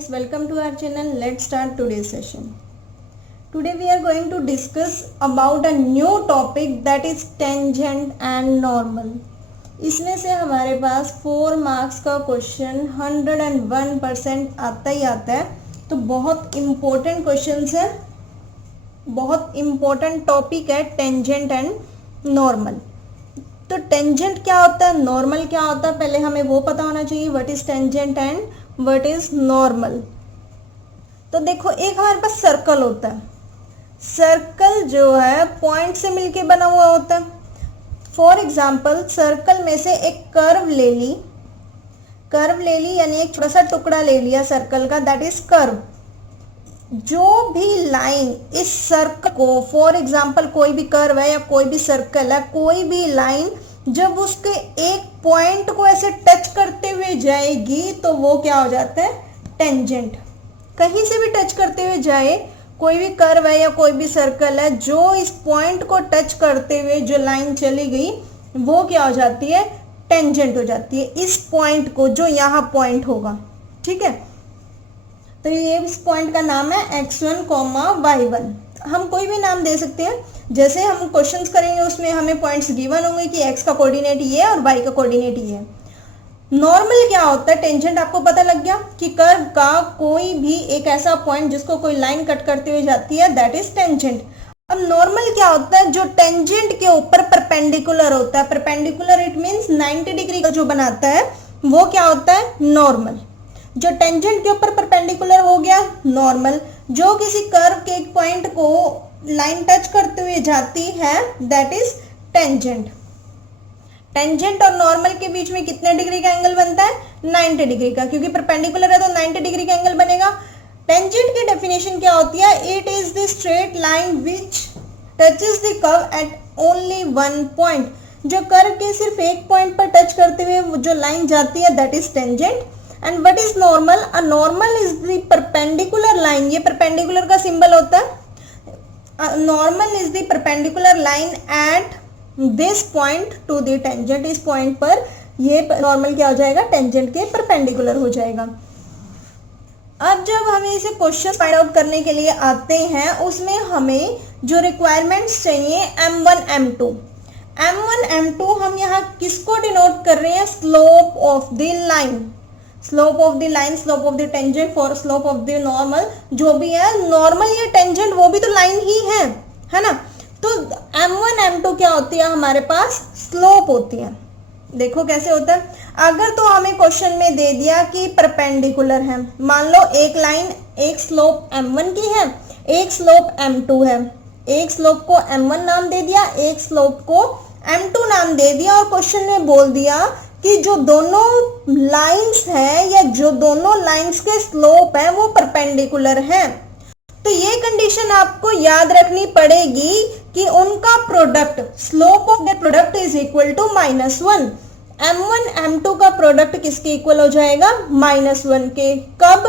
friends, welcome to our channel. Let's start today's session. Today we are going to discuss about a new topic that is tangent and normal. इसमें से हमारे पास 4 marks का question 101% आता ही आता है, तो बहुत इम्पोर्टेंट क्वेश्चन है, बहुत इम्पोर्टेंट टॉपिक है टेंजेंट एंड नॉर्मल. तो टेंजेंट क्या होता है, नॉर्मल क्या होता है, पहले हमें वो पता होना चाहिए. What is tangent and what is normal. तो देखो, एक हमारे पास सर्कल होता है. सर्कल जो है पॉइंट से मिलके बना हुआ होता है. फॉर एग्जाम्पल, सर्कल में से एक कर्व ले ली यानी एक छोटा सा टुकड़ा ले लिया सर्कल का, दैट इज कर्व. जो भी लाइन इस सर्कल को, फॉर एग्जाम्पल कोई भी कर्व है या कोई भी सर्कल है, कोई भी लाइन जब उसके एक पॉइंट को ऐसे टच करते हुए जाएगी तो वो क्या हो जाता है, टेंजेंट. कहीं से भी टच करते हुए जाए, कोई भी कर्व है या कोई भी सर्कल है, जो इस पॉइंट को टच करते हुए जो लाइन चली गई वो क्या हो जाती है, टेंजेंट हो जाती है. इस पॉइंट को, जो यहाँ पॉइंट होगा, ठीक है, तो ये इस पॉइंट का नाम है x1, y1. हम कोई भी नाम दे सकते हैं. जैसे हम क्वेश्चंस करेंगे उसमें हमें पॉइंट्स गिवन होंगे कि x का कोऑर्डिनेट ये है और y का कोऑर्डिनेट ये है. नॉर्मल क्या होता है, टेंजेंट आपको पता लग गया कि कर्व का कोई भी एक ऐसा पॉइंट जिसको कोई लाइन कट करते हुए जाती है, दैट इज टेंजेंट. अब नॉर्मल क्या होता है, जो टेंजेंट के ऊपर परपेंडिकुलर होता है. परपेंडिकुलर इट मीन्स 90 डिग्री का जो बनाता है वो क्या होता है, नॉर्मल. जो टेंजेंट के ऊपर परपेंडिकुलर हो गया नॉर्मल. जो किसी कर्व के एक पॉइंट को लाइन टच करते हुए जाती है, दैट इज टेंजेंट. टेंजेंट और नॉर्मल के बीच में कितने डिग्री का एंगल बनता है, 90 डिग्री का, क्योंकि परपेंडिकुलर है तो 90 डिग्री का एंगल बनेगा. टेंजेंट की डेफिनेशन क्या होती है, it is the straight line which touches the curve at only one point. जो कर्व के सिर्फ एक पॉइंट पर टच करते हुए जो लाइन जाती है, that is tangent. And what is normal, a normal is the perpendicular line. ये परपेंडिकुलर का सिंबल होता है. Normal is the perpendicular line at this point two the tangent. इस पॉइंट पर ये नॉर्मल क्या हो जाएगा, टेंजेंट के परपेंडिकुलर हो जाएगा. अब जब हमें इसे क्वेश्चन फाइंड आउट करने के लिए आते हैं, उसमें हमें जो रिक्वायरमेंट्स चाहिए m1 m2. m1 m2 हम यहाँ किसको डिनोट कर रहे हैं, slope of the line. Slope of the line, slope of the tangent, for slope of the normal. जो भी है नॉर्मल या टेंजेंट वो भी तो लाइन ही है ना. तो m1 m2 क्या होती है, हमारे पास स्लोप होती है. देखो कैसे होता है. अगर तो हमें क्वेश्चन में दे दिया कि परपेंडिकुलर है, मान लो एक लाइन, एक स्लोप m1 की है, एक स्लोप m2 है. एक स्लोप को m1 नाम दे दिया, एक स्लोप को m2 नाम दे दिया, और क्वेश्चन में बोल दिया कि जो दोनों लाइंस हैं या जो दोनों लाइंस के स्लोप है वो परपेंडिकुलर हैं. तो ये कंडीशन आपको याद रखनी पड़ेगी कि उनका product, slope of the product is equal to -1. m1 m2 का प्रोडक्ट किसके इक्वल हो जाएगा, -1 के. कब,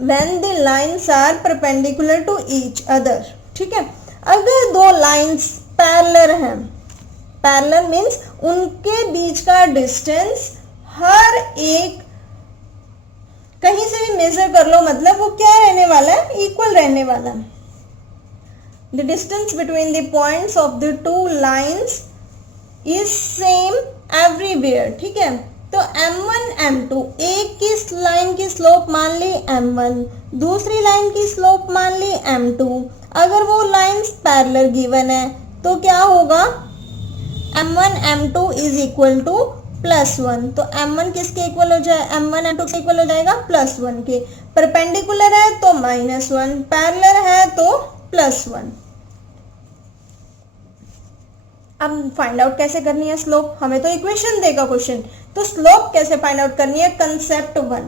when the lines are perpendicular to each other. ठीक है. अगर दो लाइंस पैरेलल हैं, पैरेलल मीन्स उनके बीच का डिस्टेंस हर एक कहीं से भी मेजर कर लो, मतलब वो क्या रहने वाला है, इक्वल रहने वाला है. The distance between the points of the two lines is same everywhere. ठीक है. तो m1 m2, एक की लाइन की स्लोप मान ली m1, दूसरी लाइन की स्लोप मान ली m2. अगर वो लाइंस पैरेलल गिवन है तो क्या होगा, m1 m2 is equal to +1. तो m1 किसके इक्वल हो जाए, m1 m2 के इक्वल हो जाएगा +1 के. परपेंडिकुलर है तो -1, पैरेलल है तो +1. अब फाइंड आउट कैसे करनी है स्लोप, हमें तो इक्वेशन देगा क्वेश्चन, तो स्लोप कैसे फाइंड आउट करनी है, कंसेप्ट 1.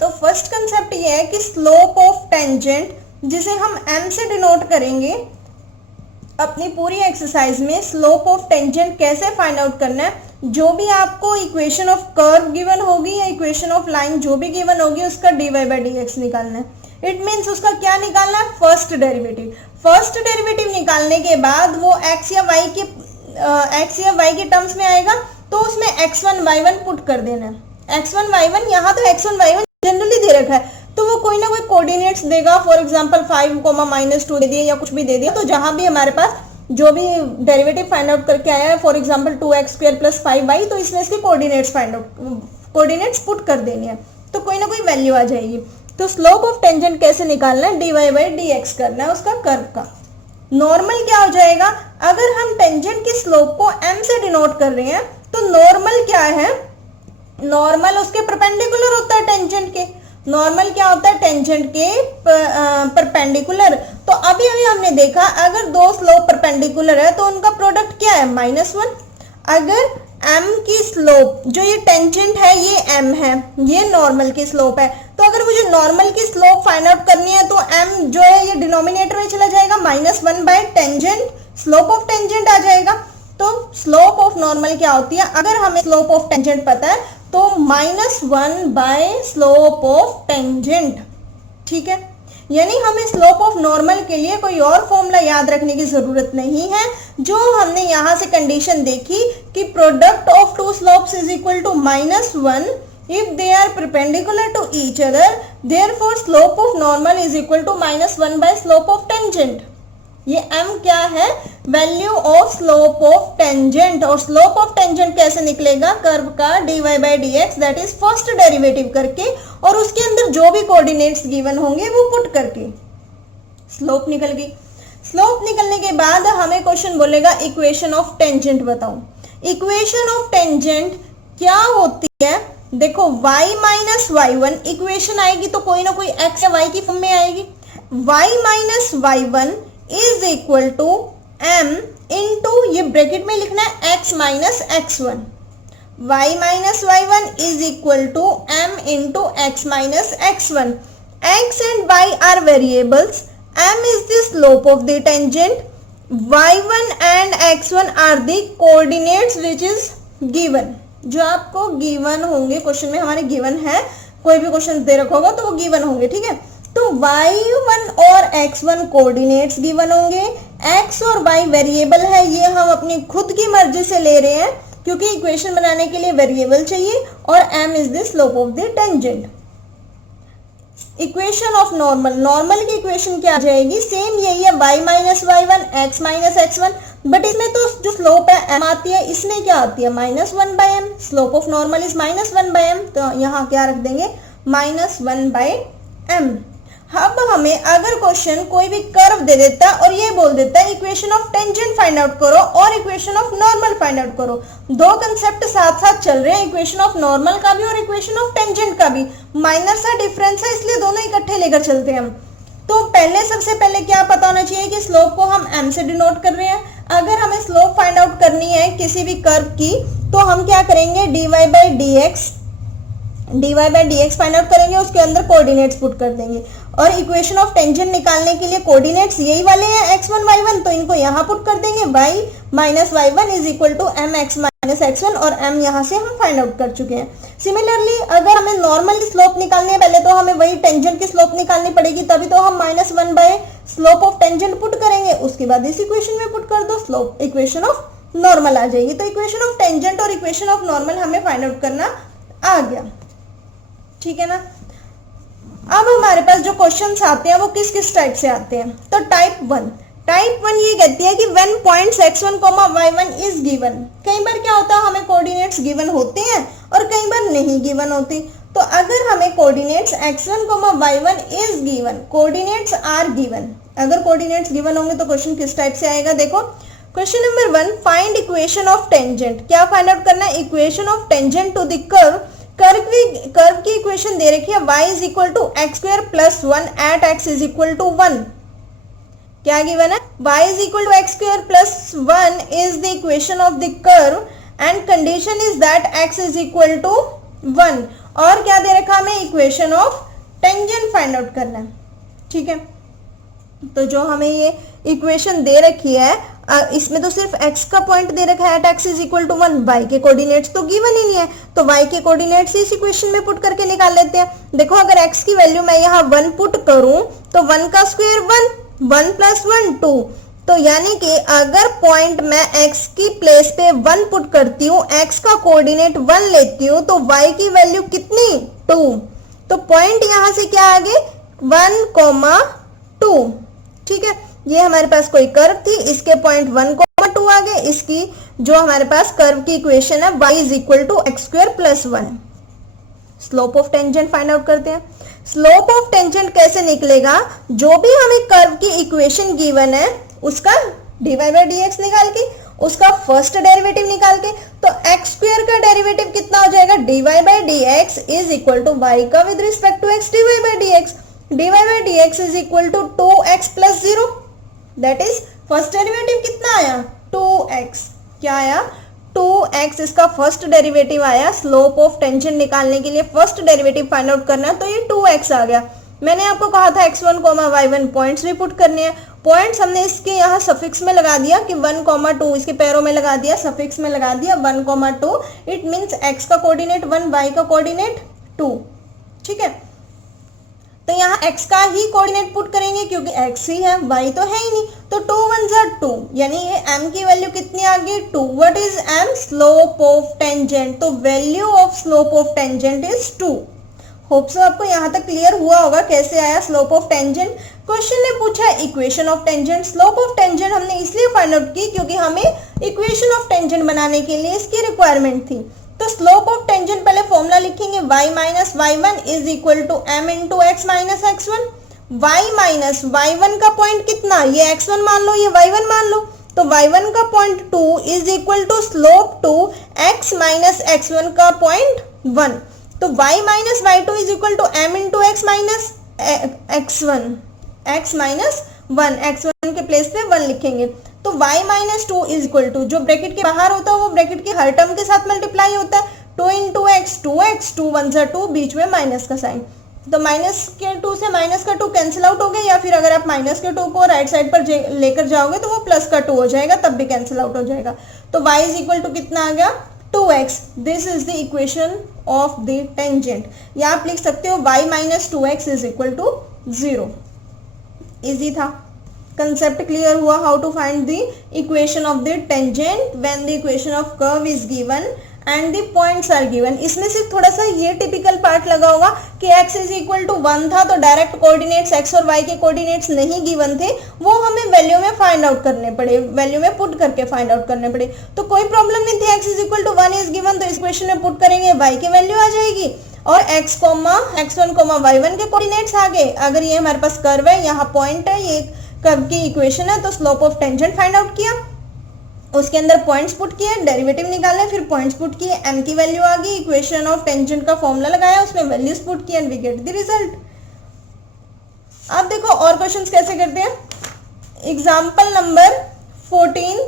तो फर्स्ट कंसेप्ट ये है कि स्लोप ऑफ टेंजेंट, जिसे हम m से डिनोट करेंगे अपनी पूरी एक्सरसाइज में, स्लोप ऑफ टेंजेंट कैसे फाइंड आउट करना है. जो भी आपको इक्वेशन ऑफ कर्व गिवन होगी या इक्वेशन ऑफ लाइन जो भी गिवन होगी, उसका dy/dx निकालना है. इट मीन्स उसका क्या निकालना है, फर्स्ट डेरिवेटिव. फर्स्ट डेरिवेटिव निकालने के बाद वो x या y के टर्म्स में आएगा, तो उसमें x1 y1 पुट कर देना है. x1 y1, यहाँ तो x1 y1 जनरली दे रखा है तो वो कोई ना कोई कोऑर्डिनेट्स देगा। फॉर एग्जांपल 5, -2 दे दिए या कुछ भी दे दिया, तो जहां भी हमारे पास जो भी डेरिवेटिव फाइंड आउट करके आया है, फॉर एग्जांपल 2x² + 5y, तो इसमें इसके कोऑर्डिनेट्स पुट कर देने हैं, तो कोई ना कोई वैल्यू आ जाएगी। तो स्लोप ऑफ टेंजेंट कैसे निकालना है, dy/dx करना है उसका कर्व का। नॉर्मल क्या हो जाएगा, अगर हम टेंजेंट की स्लोप को m से डिनोट कर रहे हैं तो नॉर्मल क्या है, नॉर्मल उसके परपेंडिकुलर होता है टेंजेंट के। नॉर्मल क्या होता है, टेंजेंट के परपेंडिकुलर। तो अभी हमने देखा अगर दो स्लोप परपेंडिकुलर है तो उनका प्रोडक्ट क्या है, -1। अगर m की स्लोप, जो ये टेंजेंट है ये m है, ये नॉर्मल की स्लोप है, तो अगर मुझे नॉर्मल की स्लोप फाइंड आउट करनी है तो m जो है ये डिनोमिनेटर में चला जाएगा, -1 टेंजेंट, स्लोप ऑफ टेंजेंट आ जाएगा। तो स्लोप ऑफ नॉर्मल क्या होती है, अगर हमें स्लोप ऑफ टेंजेंट पता है तो -1 स्लोप ऑफ टेंजेंट, ठीक है। यानी हमें स्लोप ऑफ नॉर्मल के लिए कोई और फॉर्मूला याद रखने की जरूरत नहीं है। जो हमने यहां से कंडीशन देखी कि product of two slopes is equal to -1 if they are perpendicular to each other, therefore slope of normal is equal to -1 slope of tangent। ये m क्या है, value of slope of tangent. और slope of tangent कैसे निकलेगा, curve का dy/dx, that is first derivative करके और उसके अंदर जो भी कोऑर्डिनेट्स गिवन होंगे वो पुट करके स्लोप निकल गई। स्लोप निकलने के बाद हमें क्वेश्चन बोलेगा इक्वेशन ऑफ टेंजेंट बताओ। इक्वेशन ऑफ टेंजेंट क्या होती है, देखो y - y1 इक्वेशन आएगी तो कोई ना कोई x या y की फॉर्म में आएगी। y - y1 is equal to m into, ये ब्रैकेट में लिखना है x - x1। y - y1 is equal to m into x - x1। x and y are variables, m is the slope of the tangent, y1 and x1 are the coordinates which is given। जो आपको given होंगे, question में हमारे given है, कोई भी question दे रखा होगा तो वो गिवन होंगे, ठीक है। तो y1 और x1 कोऑर्डिनेट्स गिवन होंगे, x और y वेरिएबल है, ये हम अपनी खुद की मर्जी से ले रहे हैं क्योंकि इक्वेशन बनाने के लिए वेरिएबल चाहिए, और m is the slope of the tangent. Equation of normal, normal की इक्वेशन क्या आ जाएगी, सेम यही है, y - y1 x - x1, but इसमें तो जो स्लोप है m आती है, इसमें क्या आती है, -1/m। Slope of normal is -1/m, तो यहाँ क्या रख देंगे, -1/m। अब हमें अगर क्वेश्चन कोई भी कर्व दे देता है और ये बोल देता है equation of tangent find out करो और equation of normal find out करो, दो कंसेप्ट साथ साथ चल रहे हैं, इक्वेशन ऑफ नॉर्मल का भी और इक्वेशन ऑफ टेंजेंट का भी, माइनर सा डिफरेंस है, इसलिए दोनों इकट्ठे लेकर चलते हैं हम। तो सबसे पहले क्या पता होना चाहिए कि स्लोप को हम m से डिनोट कर रहे हैं। अगर हमें स्लोप फाइंड आउट करनी है किसी भी कर्व की तो हम क्या करेंगे, dy/dx फाइंड आउट करेंगे, उसके अंदर कोऑर्डिनेट्स पुट कर देंगे। और इक्वेशन ऑफ टेंजेंट निकालने के लिए कोऑर्डिनेट्स यही वाले हैं, x1 y1, तो इनको यहाँ पुट कर देंगे, y - y1 is equal to mx - x1, और m यहाँ से हम फाइंड आउट कर चुके हैं। सिमिलरली अगर हमें नॉर्मल स्लोप निकालनी है, पहले तो हमें वही टेंजेंट की स्लोप निकालनी पड़ेगी, तभी तो हम -1 स्लोप ऑफ टेंजेंट पुट करेंगे, उसके बाद इस इक्वेशन में पुट कर दो, स्लोप इक्वेशन ऑफ नॉर्मल आ जाएगी। तो इक्वेशन ऑफ टेंजेंट और इक्वेशन ऑफ नॉर्मल हमें फाइंड आउट करना आ गया, ठीक है ना। अब हमारे पास जो क्वेश्चंस आते हैं वो किस किस टाइप से आते हैं, तो टाइप 1 ये कहती है कि when points x1, y1 is given. कई बार क्या होता है, हमें कोऑर्डिनेट्स गिवन होते हैं और कई बार नहीं गिवन होती। तो अगर हमें coordinates x1, y1 is given, coordinates are given, अगर कोऑर्डिनेट्स गिवन होंगे तो क्वेश्चन किस टाइप से आएगा, देखो question number 1, find equation of tangent. क्या फाइंड आउट करना है, equation of tangent to the curve. Curve की इक्वेशन दे रखी है y is equal to x² + 1 at x is equal to 1। क्या गिवन है, y is equal to x² + 1 is the equation of the curve and condition is that x is equal to 1। और क्या दे रखा हमें, equation of tangent find out करना है, ठीक है। तो जो हमें ये इक्वेशन दे रखी है, इसमें तो सिर्फ x का पॉइंट दे रखा है, x is equal to 1, y के कोऑर्डिनेट्स तो गिवन ही नहीं है, तो y के कोऑर्डिनेट्स इस इक्वेशन में पुट करके निकाल लेते हैं। देखो अगर x की वैल्यू मैं यहाँ 1 पुट करूं तो 1 का स्क्वायर 1 + 1 2, तो यानी कि अगर पॉइंट मैं x की प्लेस पे 1 पुट करती हूँ, x का कोऑर्डिनेट 1 लेती हूँ, तो y की वैल्यू कितनी, 2। तो पॉइंट यहाँ से क्या आ गए 1,2। ठीक है, ये हमारे पास कोई कर्व थी, इसके पॉइंट 1,2 आ गए। इसकी जो हमारे पास कर्व की इक्वेशन है y is equal to x square plus 1। Slope of tangent find out करते हैं। स्लोप ऑफ टेंजेंट कैसे निकलेगा, जो भी हमें कर्व की इक्वेशन गिवन है उसका dy बाई dx निकाल के, उसका फर्स्ट डेरिवेटिव निकाल के, तो एक्स स्क्वायर का डेरिवेटिव कितना हो जाएगा dy by dx is equal to y का with respect to x dy by dx। dy by dx is equal to 2x plus 0, that is first derivative कितना आया 2x। क्या आया 2x, इसका फर्स्ट डेरिवेटिव आया। स्लोप ऑफ टेंजेंट निकालने के लिए फर्स्ट डेरिवेटिव फाइंड आउट करना है, तो ये 2x आ गया। मैंने आपको कहा था x1, y1 पॉइंट्स भी पुट करने हैं। पॉइंट्स हमने इसके यहाँ सफिक्स में लगा दिया कि 1,2, इसके पैरों में लगा दिया, सफिक्स में लगा दिया 1,2। इट मीन्स x का कोऑर्डिनेट 1, y का कोऑर्डिनेट 2। ठीक है, तो यहाँ x का ही कोऑर्डिनेट पुट करेंगे क्योंकि x ही है, y तो है ही नहीं। तो 2 1 जा 2, यानी ये m की वैल्यू कितनी आ गई 2। What is m, slope of tangent. तो value of slope of tangent is 2। Hope so आपको यहाँ तक क्लियर हुआ होगा कैसे आया स्लोप ऑफ टेंजेंट। क्वेश्चन ने पूछा equation of tangent. Slope of tangent हमने इसलिए फाइंड आउट की क्योंकि हमें इक्वेशन ऑफ टेंजेंट बनाने के लिए इसकी रिक्वायरमेंट थी। तो स्लोप ऑफ टेंजेंट पहले फॉर्मूला लिखेंगे y minus y1 is equal to m into x minus x1। y minus y1 का पॉइंट कितना, ये x1 मान लो, ये y1 मान लो, तो y1 का point 2 is equal to slope 2 x minus x1 का पॉइंट 1। तो y minus y2 is equal to m into x minus x1, x minus 1, x1 के प्लेस पे 1 लिखेंगे। तो y minus 2 is equal to, जो ब्रैकेट के बाहर होता है वो ब्रैकेट के हर टर्म के साथ मल्टीप्लाई होता है, 2 इंटू एक्स 2x, 2 1 जा 2, बीच में माइनस का साइन। तो माइनस के 2 से माइनस का 2 कैंसिल आउट हो गया, या फिर अगर आप माइनस के 2 को राइट साइड पर लेकर जाओगे तो वो प्लस का 2 हो जाएगा, तब भी कैंसिल आउट हो जाएगा। तो y इज इक्वल टू कितना आ गया 2x। This is the equation of the tangent. या आप लिख सकते हो y minus 2x is equal to 0। Easy था, कंसेप्ट क्लियर हुआ how to find the equation of the tangent when the equation of curve is given and the points are given. इसमें से थोड़ा सा ये टिपिकल पार्ट लगा होगा कि x इज इक्वल टू 1 था, तो डायरेक्ट कोऑर्डिनेट्स x और y के कोऑर्डिनेट्स नहीं गिवन थे, वो हमें वैल्यू में फाइंड आउट करने पड़े, वैल्यू में पुट करके फाइंड आउट करने पड़े। तो कोई प्रॉब्लम नहीं थी, x is equal to 1 is given, तो इस क्वेश्चन में पुट करेंगे y की वैल्यू आ जाएगी और x1, y1 के कोऑर्डिनेट्स आ गए। अगर ये हमारे पास कर्व है, यहाँ पॉइंट है, ये कर्व की इक्वेशन है, तो slope of tangent find out किया, उसके अंदर पॉइंट्स पुट किए, डेरिवेटिव निकाले, फिर पॉइंट्स पुट किए, m की वैल्यू आ गई, इक्वेशन ऑफ टेंजेंट का फॉर्मूला लगाया, उसमें वैल्यूज पुट किए and we get the result. अब देखो और क्वेश्चंस कैसे करते हैं। एग्जांपल नंबर 14,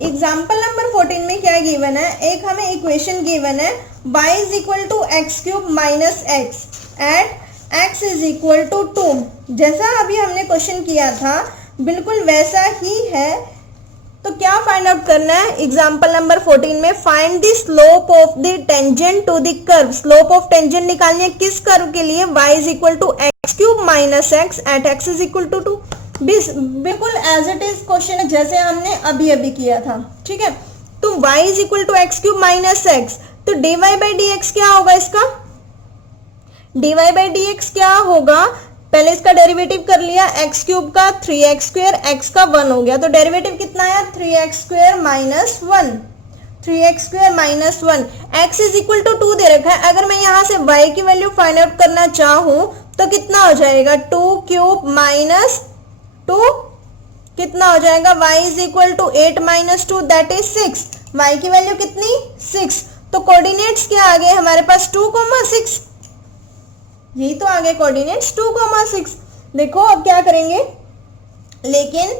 एग्जांपल नंबर 14 में क्या गिवन है, एक हमें इक्वेशन गिवन है y is equal to x cube minus x at x is equal to 2। जैसा अभी हमने क्वेश्चन किया था बिल्कुल वैसा ही है। तो क्या फाइंड आउट करना है एग्जांपल नंबर 14 में, find the slope of the tangent to the curve. Slope of tangent निकालनी है किस कर्व के लिए, y is equal to x cube minus x at x is equal to 2। बिल्कुल एज इट इज क्वेश्चन है जैसे हमने अभी अभी किया था। ठीक है, तो y is equal to x cube minus x, तो dy बाई dx क्या होगा, इसका dy बाई dx क्या होगा, पहले इसका डेरिवेटिव कर लिया, एक्स क्यूब का 3x स्क्वायर, x का 1 हो गया, तो डेरिवेटिव कितना आया 3x square minus 1, 3x square minus 1, x is equal to 2 दे रखा है। अगर मैं यहाँ से y की वैल्यू फाइंड आउट करना चाहूँ तो कितना हो जाएगा 2 क्यूब माइनस 2, कितना हो जाएगा y is equal to 8 minus 2 that is 6। y की वैल्यू कितनी 6, तो कोऑर्डिनेट्स क्या आ गए हमारे पास 2, 6, यही तो आगे कोऑर्डिनेट्स 2, 6। देखो अब क्या करेंगे, लेकिन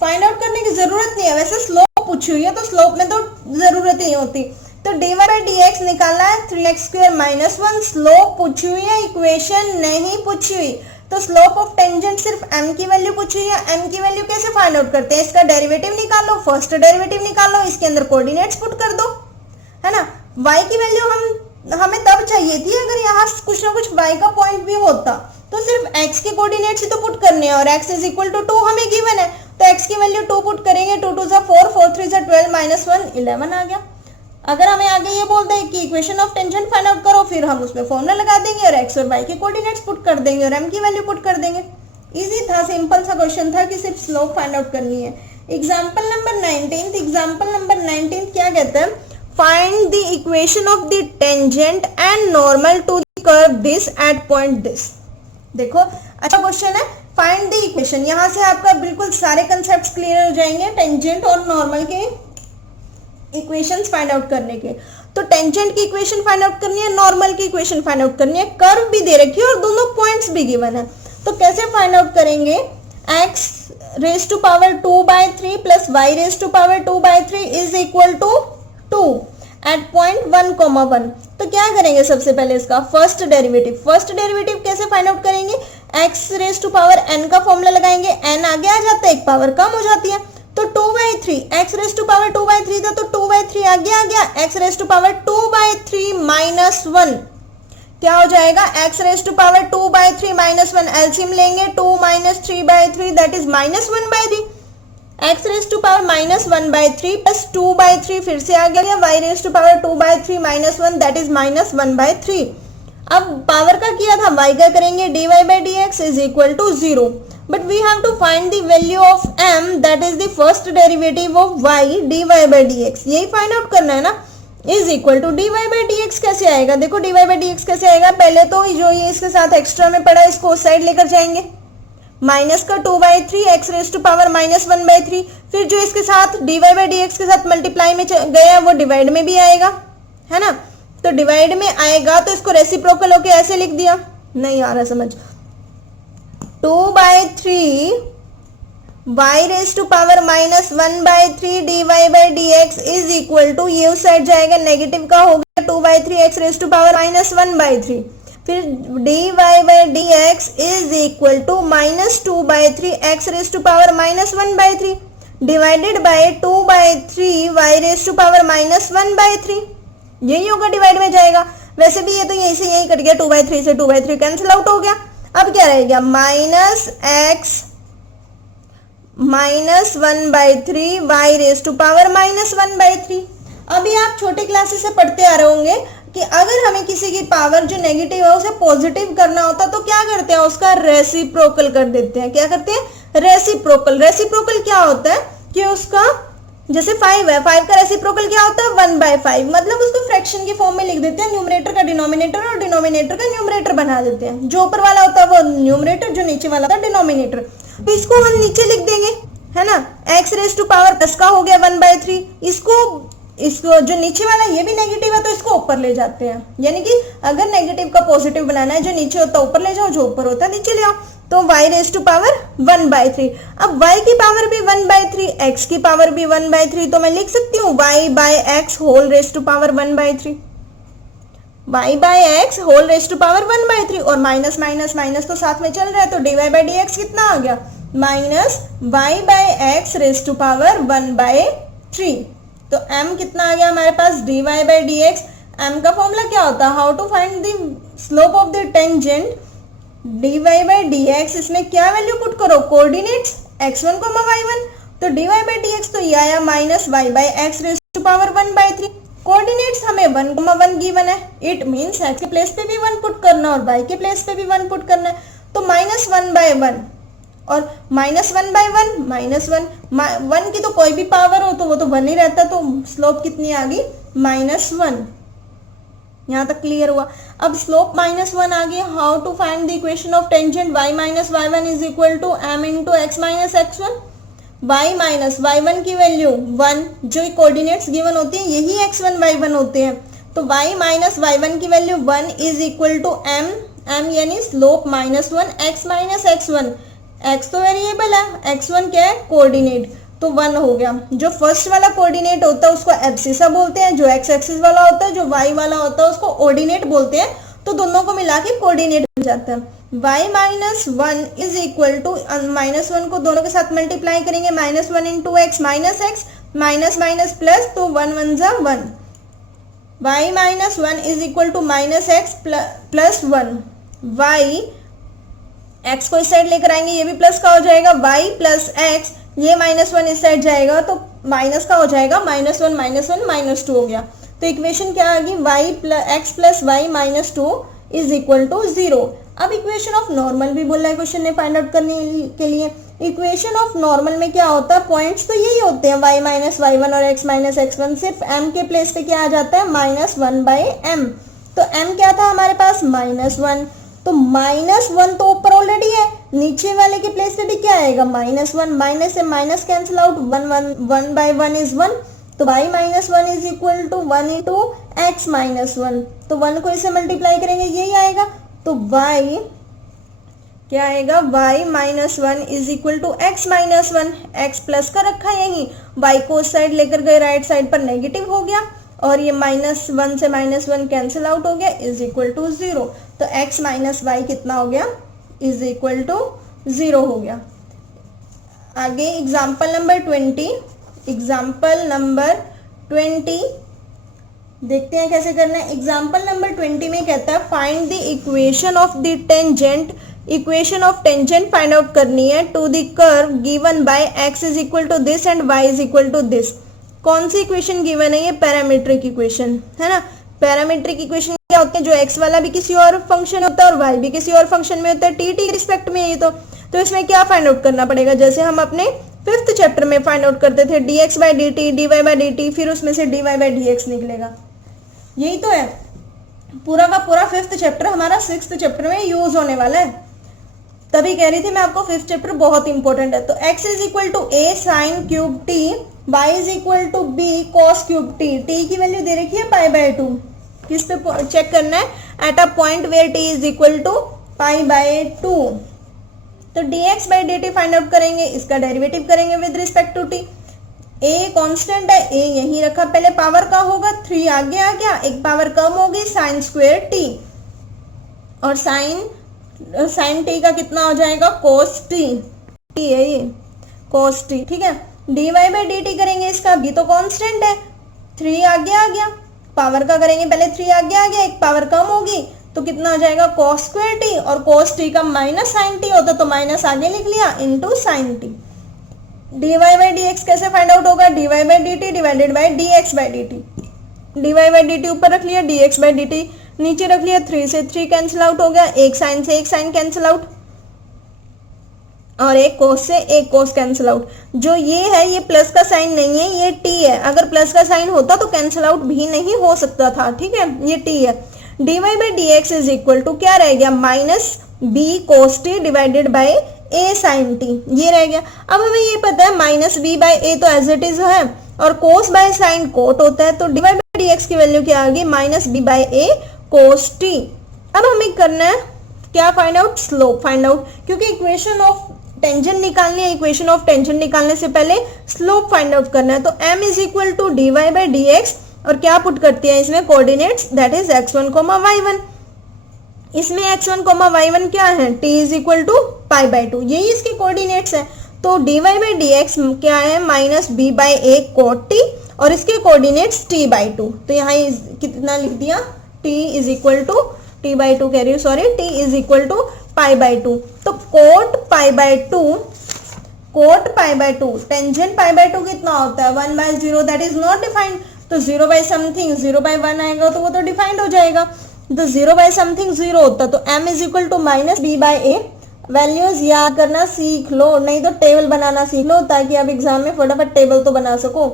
फाइंड आउट करने की जरूरत नहीं है, वैसे स्लोप पूछी हुई है तो स्लोप में तो जरूरत ही नहीं होती। तो dy बाई dx निकालना है 3x स्क्वायर माइनस 1, स्लोप पूछी हुई है, इक्वेशन नहीं पूछी हुई। तो स्लोप ऑफ टेंजेंट सिर्फ m की वैल्यू पूछी हुई है। m की वैल्यू कैसे फाइंड आउट करते हैं, इसका डेरिवेटिव निकालो, फर्स्ट डेरिवेटिव निकालो, इसके अंदर कोऑर्डिनेट्स पुट कर दो, है ना। y की वैल्यू हमें तब चाहिए थी अगर यहाँ कुछ ना कुछ y का पॉइंट भी होता, तो सिर्फ x के कोऑर्डिनेट्स ही तो पुट करने हैं, और x इज इक्वल टू 2 हमें गिवन है, तो x की वैल्यू 2 पुट करेंगे, 2 2 जा 4, 4 3 जा 12 माइनस 1 11 आ गया। अगर हमें आगे ये बोलते हैं कि equation of tangent find out करो, फिर हम उसमें फॉर्मूला लगा देंगे और एक्स और वाई के कोऑर्डिनेट्स पुट कर देंगे और एम की वैल्यू पुट कर देंगे। इजी था, सिंपल सा क्वेश्चन था कि सिर्फ स्लोप फाइंड आउट करनी है। एग्जाम्पल नंबर 19 क्या कहता है, find the equation of the tangent and normal to the curve this at point this. देखो अच्छा क्वेश्चन है, फाइंड द इक्वेशन। यहाँ से आपका बिल्कुल सारे कंसेप्ट क्लियर हो जाएंगे टेंजेंट और नॉर्मल के इक्वेशंस फाइंड आउट करने के। तो टेंजेंट की इक्वेशन फाइंड आउट करनी है, नॉर्मल की इक्वेशन फाइंड आउट करनी है, कर्व भी दे रखी है और दोनों पॉइंट्स भी गिवन है। तो कैसे फाइंड आउट करेंगे, x raise to power 2/3 plus y raise to power 2/3 is equal to 2 at point 1,1। तो क्या करेंगे, सबसे पहले इसका फर्स्ट डेरिवेटिव कैसे फाइंड आउट करेंगे, x raise to power n का फॉर्मूला लगाएंगे, n आगे आ जाता है, एक पावर कम हो जाती है, तो 2/3 x रेज टू पावर 2/3 था तो 2/3 आगे आ गया, x raise to power 2/3 minus 1 क्या हो जाएगा, x raise to power 2/3 minus 1 LCM लेंगे, 2 minus 3/3 that is minus 1/3, x raise to power minus 1/3 plus 2/3 फिर से आ गया, y raise to power 2/3 minus 1 that is minus 1/3। अब पावर का किया था, y का करेंगे, dy/dx is equal to 0, but we have to find the value of m that is the first derivative of y dy/dx, यही find out करना है ना, इज इक्वल टू dy/dx कैसे आएगा, देखो dy/dx कैसे आएगा, पहले तो जो ये इसके साथ एक्स्ट्रा में पड़ा है इसको उस साइड लेकर जाएंगे, माइनस का 2/3 x raise to power minus 1/3, फिर जो इसके साथ dy/dx के साथ मल्टीप्लाई में गया वो डिवाइड में भी आएगा, है ना, तो डिवाइड में आएगा तो इसको रेसिप्रोकल होके ऐसे लिख दिया, नहीं आ रहा समझ, 2/3 y raise to power minus 1/3 dy/dx is equal to, ये उस साइड जाएगा, नेगेटिव का हो गया 2/3 x raise to power minus 1/3, फिर dy/dx is equal to minus 2/3 x raise to power minus 1/3 divided by 2/3 y raise to power minus 1/3, यही होगा, divide में जाएगा, वैसे भी ये तो यही से यही कट गया, 2/3 से 2/3 कैंसिल आउट हो गया, अब क्या रह गया, minus x minus 1/3 y raise to power minus 1/3। अभी आप छोटे क्लासेस से पढ़ते आ रहे होंगे कि अगर हमें किसी की पावर जो नेगेटिव है उसे पॉजिटिव करना होता तो क्या करते हैं, उसका रेसिप्रोकल कर देते हैं, क्या करते हैं, रेसिप्रोकल क्या होता है कि उसका जैसे 5 है, 5 का रेसिप्रोकल क्या होता है 1/5, मतलब उसको फ्रैक्शन की फॉर्म में लिख देते हैं, न्यूमरेटर का डिनोमिनेटर और डिनोमिनेटर का न्यूमरेटर बना देते हैं, जो ऊपर वाला होता है वो न्यूमरेटर, जो नीचे वाला होता है डिनोमिनेटर, तो इसको हम नीचे लिख देंगे, है ना, x raise to power plus का हो गया 1/3, इसको जो नीचे वाला ये भी नेगेटिव है तो इसको ऊपर ले जाते हैं, यानी कि अगर नेगेटिव का पॉजिटिव बनाना है, जो नीचे होता है ऊपर ले जाओ, जो ऊपर होता है नीचे ले आओ, तो y रेज टू पावर 1/3, अब y की पावर भी 1/3, x की पावर भी 1/3, तो मैं लिख सकती हूँ y/x whole raise to power 1/3, y/x whole raise to power 1/3, और माइनस माइनस माइनस तो साथ में चल रहा है, तो dy/dx कितना आ गया, minus y/x raise to power 1/3, तो m कितना आ गया हमारे पास, dy/dx, m का फॉर्मूला क्या होता है, how to find the slope of the tangent, dy/dx, इसमें क्या वैल्यू पुट करो, कोऑर्डिनेट्स x1, y1, तो dy/dx तो ये आया minus y/x raise to power 1/3, coordinates हमें 1, 1 गिवन है, इट मींस x के प्लेस पे भी 1 पुट करना और y के प्लेस पे भी 1 पुट करना है, तो माइनस 1/1 और माइनस 1/1 माइनस 1 की तो कोई भी पावर हो तो वो तो 1 ही रहता है, तो स्लोप कितनी आ गई, -1, यहाँ तक क्लियर हुआ। अब स्लोप -1 आ गई, how to find the equation of tangent y minus y1 is equal to m into x minus x1, y minus y1 की वैल्यू 1, जो कोऑर्डिनेट्स गिवन होती है यही x1 y1 होते हैं, तो y माइनस y1 की value 1 is equal to m यानी slope -1 x minus x1, x तो वेरिएबल है, x1 क्या है कोऑर्डिनेट, तो 1 हो गया, जो फर्स्ट वाला कोऑर्डिनेट होता है उसको एब्सिसा बोलते हैं, जो x एक्सिस वाला होता है, जो y वाला होता है उसको ऑर्डिनेट बोलते हैं, तो दोनों को मिला के कोऑर्डिनेट बन जाता है। y minus 1 is equal to -1 को दोनों के साथ मल्टीप्लाई करेंगे, -1 into x minus x minus minus plus, तो 1 1 जा 1, y minus 1 is equal to minus x plus 1, y x को इस साइड लेकर आएंगे, ये भी प्लस का हो जाएगा, y प्लस x, ये -1 इस साइड जाएगा तो माइनस का हो जाएगा, -1 -1 -2 हो गया, तो इक्वेशन क्या आ गई, x plus y minus 2 is equal to 0। अब इक्वेशन ऑफ नॉर्मल भी बोला है क्वेश्चन ने फाइंड आउट करने के लिए। इक्वेशन ऑफ नॉर्मल में क्या होता है, पॉइंट्स तो यही होते हैं y माइनस वाई वन और x माइनस एक्स वन, सिर्फ m के प्लेस पे क्या आ जाता है, -1/m। तो m क्या था हमारे पास, -1, तो -1 तो ऊपर ऑलरेडी है, नीचे वाले के प्लेस पे भी क्या आएगा, -1, माइनस से माइनस कैंसिल आउट, 1/1 इज 1, तो y minus 1 is equal to 1 into x minus 1, तो 1 को इससे मल्टीप्लाई करेंगे यही आएगा, तो y क्या आएगा, y minus 1 is equal to x minus 1, x plus का रखा है यहीं, y को उस साइड लेकर गए राइट साइड पर नेगेटिव हो गया, और ये -1 से -1 कैंसिल आउट हो गया, इज इक्वल टू 0। तो x माइनस वाई कितना हो गया, इज इक्वल टू 0 हो गया। आगे एग्जाम्पल नंबर 20, एग्जाम्पल नंबर 20 देखते हैं कैसे करना है। एग्जाम्पल नंबर 20 में कहता है find the equation of the tangent, equation of tangent find out करनी है to the curve given by x is equal to this and y is equal to this. कौन सी इक्वेशन गिवन है, ये parametric equation है ना। Parametric equation क्या होते हैं, जो x वाला भी किसी और फंक्शन होता है और y भी किसी और फंक्शन में होता है, t के रिस्पेक्ट में। ये तो इसमें क्या फाइंड आउट करना पड़ेगा, जैसे हम अपने 5th चैप्टर में फाइंड आउट करते थे dx by d t, d y by d t, फिर उसमें से dy बाई डी एक्स निकलेगा। यही तो है पूरा का पूरा 5th चैप्टर हमारा 6th चैप्टर में यूज होने वाला है। तभी कह रही थी मैं आपको 5th चैप्टर बहुत इंपॉर्टेंट है। तो x is equal to a sine cube t, y is equal to b cos cube t, t की वैल्यू दे रखी है π/2। किस पे चेक करना है, at a point where t is equal to π/2। तो dx by dt find out करेंगे, इसका डेरिवेटिव करेंगे with respect to t। a constant है, a यहीं रखा, पहले पावर का होगा 3 आगे आ गया, एक पावर कम होगी साइन स्क्वायर t, और साइन t का कितना हो जाएगा, cos t, t है ये cos t, ठीक है। dy बाई dt करेंगे, इसका भी तो कांस्टेंट है, 3 आगे आ गया, पावर का करेंगे पहले 3 आगे आ गया, एक पावर कम होगी तो कितना हो जाएगा cos स्क्वायर t, और cos t का माइनस साइन t होता तो माइनस आगे लिख लिया into sine t। dy by dx कैसे फाइंड आउट होगा, dy by dt divided by dx by dt, dy by dt ऊपर रख लिया, dx बाई dt नीचे रख लिया, 3 से 3 कैंसिल आउट हो गया, एक साइन से एक साइन कैंसिल आउट, और एक कोस से एक कोस कैंसिल आउट। जो ये है ये प्लस का साइन नहीं है, ये t है, अगर प्लस का साइन होता तो कैंसिल आउट भी नहीं हो सकता था, ठीक है, ये t है। dy by dx is equal to क्या रह गया, minus b cos t divided by a sin t, ये रह गया। अब हमें ये पता है माइनस b बाई a तो एज इट इज है, और cos बाई साइन कोट होता है, तो dy बाई dx की वैल्यू क्या आ गई, minus b by a cos t। अब हमें करना है क्या find out, slope find out, क्योंकि इक्वेशन ऑफ टेंजेंट निकालनी है, इक्वेशन ऑफ टेंजेंट निकालने से पहले स्लोप फाइंड आउट करना है। तो m is equal to dy by dx, और क्या पुट करती है इसमें coordinates, that is x1, y1। इसमें x1, y1 क्या है, t इज इक्वल टू π/2, यही इसके कोऑर्डिनेट्स है। तो dy बाई dx क्या है, minus b by a cot t, और इसके कोऑर्डिनेट्स t/2। तो यहाँ कितना लिख दिया, t is equal to t/2 कह रही हूँ, sorry, t is equal to π/2। तो cot π/2 टेंजेंट π/2 कितना होता है, 1/0, दैट इज नॉट डिफाइंड। तो 0 बाई समथिंग 0 बाई 1 आएगा तो वो तो डिफाइंड हो जाएगा। तो 0 बाई समथिंग 0 होता, तो m is equal to minus b by a। Values याद करना सीख लो, नहीं तो टेबल बनाना सीख लो, ताकि आप एग्जाम में फटाफट टेबल तो बना सको।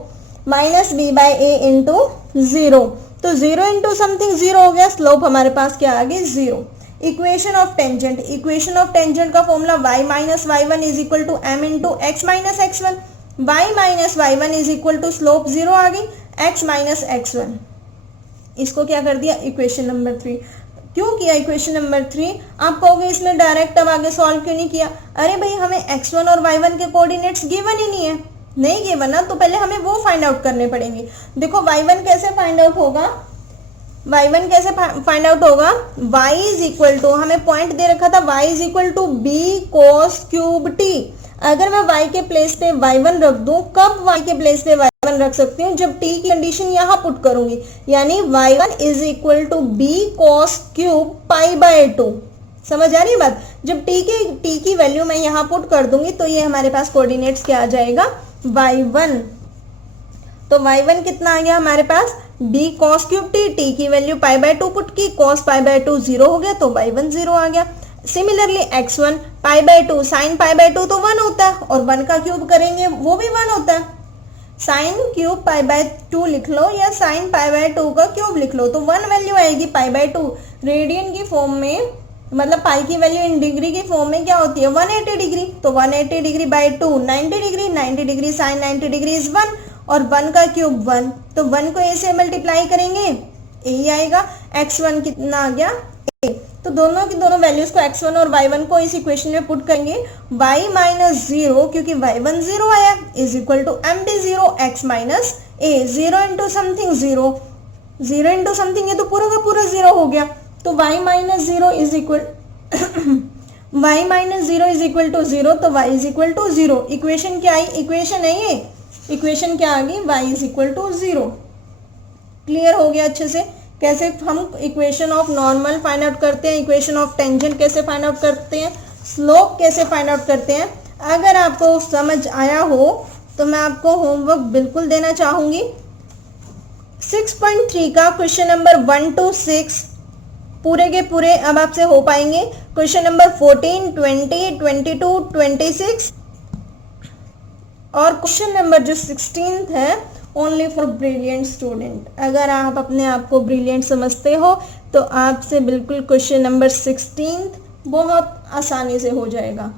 Minus b by a into 0, तो 0 इंटू समथिंग 0 हो गया, स्लोप हमारे पास क्या आ गई, 0। Equation of tangent, equation of tangent का formula y minus y1 is equal to m into x minus x1, y minus y1 is equal to slope 0 आ गई, x माइनस x1। इसको क्या कर दिया, इक्वेशन नंबर 3। क्यों किया इक्वेशन नंबर 3, आप कहोगे इसमें डायरेक्ट अब आगे सॉल्व क्यों नहीं किया। अरे भाई हमें x1 और y1 के कोऑर्डिनेट्स गिवन ही नहीं है, नहीं गिवन ना, तो पहले हमें वो फाइंड आउट करने पड़ेंगे। देखो y1 कैसे फाइंड आउट होगा, y1 कैसे फाइंड आउट होगा, y इज इक्वल टू, हमें पॉइंट दे रखा था y is equal to b cos cube t। अगर मैं y के प्लेस पे y1 रख दूं, कब y के प्लेस पे y1 रख सकती हूँ, जब t की कंडीशन यहाँ पुट करूंगी, यानी y1 is equal to b cos cube π/2। समझ आ रही है बात, जब t की वैल्यू मैं यहाँ पुट कर दूंगी तो ये हमारे पास कोऑर्डिनेट्स क्या आ जाएगा, y1। तो y1 कितना आ गया हमारे पास, b cos cube t, t की वैल्यू पाई बाय 2 पुट की, कॉस पाई बाय 2 0 हो गया तो y1 0 आ गया। Similarly x1 pi by 2 sine pi by 2 तो 1 होता है, और 1 का क्यूब करेंगे वो भी 1 होता है। साइन क्यूब पाई बाय 2 लिख लो या साइन पाई बाय 2 का क्यूब लिख लो तो 1 वैल्यू आएगी पाई बाय 2। रेडियन की फॉर्म में मतलब पाई की वैल्यू इन डिग्री की फॉर्म में क्या होती है 180 डिग्री, तो 180 degree by 2 90 degree, 90 degree sine 90 degree is 1, और 1 का क्यूब 1, तो 1 को a से मल्टीप्लाई करेंगे a ही आएगा। x1 कितना आ गया a, तो दोनों की दोनों वैल्यूज को x1 और y1 को इस इक्वेशन में पुट करेंगे। y माइनस 0 क्योंकि y1 0 आया is equal to md 0 x minus a, 0 into something 0, 0 into something ये तो पूरा का पूरा 0 हो गया, तो y minus 0 is equal y minus 0 is equal to 0, तो y is equal to 0। Equation क्या आई, इक्वेशन है ये, इक्वेशन क्या आ गई y is equal to 0। Clear हो गया अच्छे से कैसे हम equation of normal find out करते हैं, इक्वेशन ऑफ टेंजेंट कैसे फाइंड आउट करते हैं, स्लोप कैसे फाइंड आउट करते हैं। अगर आपको समझ आया हो तो मैं आपको होमवर्क बिल्कुल देना चाहूंगी। 6.3 का क्वेश्चन नंबर 1 to 6 पूरे के पूरे अब आपसे हो पाएंगे। क्वेश्चन नंबर 14, 20, 22, 26 और क्वेश्चन नंबर जो 16 है ओनली फॉर ब्रिलियंट स्टूडेंट। अगर आप अपने आप को ब्रिलियंट समझते हो तो आपसे बिल्कुल क्वेश्चन नंबर 16 बहुत आसानी से हो जाएगा।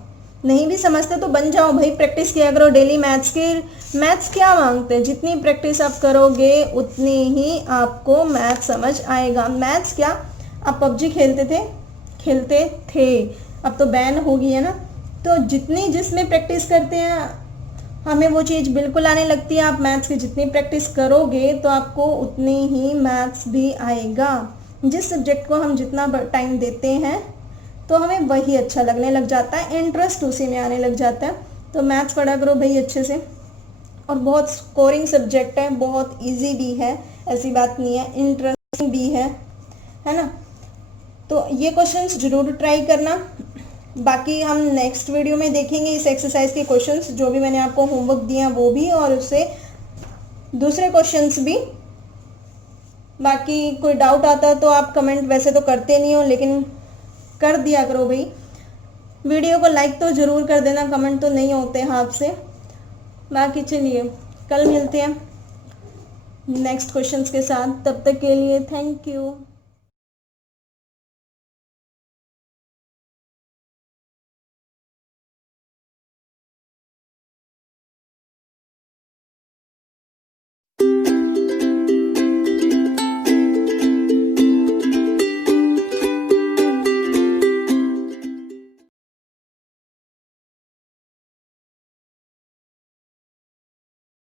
नहीं भी समझते तो बन जाओ भाई, प्रैक्टिस किया करो डेली मैथ्स की। मैथ्स क्या मांगते हैं, जितनी प्रैक्टिस आप करोगे उतनी ही आपको मैथ्स समझ आएगा। मैथ्स क्या, आप पबजी खेलते थे, अब तो बैन हो गई है ना, तो जितनी जिसमें प्रैक्टिस करते हैं हमें वो चीज़ बिल्कुल आने लगती है। आप मैथ्स की जितनी प्रैक्टिस करोगे तो आपको उतनी ही मैथ्स भी आएगा। जिस सब्जेक्ट को हम जितना टाइम देते हैं तो हमें वही अच्छा लगने लग जाता है, इंटरेस्ट उसी में आने लग जाता है। तो मैथ्स पढ़ा करो भाई अच्छे से, और बहुत स्कोरिंग सब्जेक्ट है, बहुत इजी भी है, ऐसी बात नहीं है, इंटरेस्टिंग भी है ना। तो ये क्वेश्चंस जरूर ट्राई करना। बाकी हम नेक्स्ट वीडियो में देखेंगे इस एक्सरसाइज के क्वेश्चंस, जो भी मैंने आपको होमवर्क दिया वो भी, और उससे दूसरे क्वेश्चंस भी। बाकी कोई डाउट आता है तो आप कमेंट वैसे तो करते नहीं हो, लेकिन कर दिया करो भाई। वीडियो को लाइक तो ज़रूर कर देना, कमेंट तो नहीं होते हैं आपसे। बाकी चलिए कल मिलते हैं नेक्स्ट क्वेश्चंस के साथ, तब तक के लिए थैंक यू।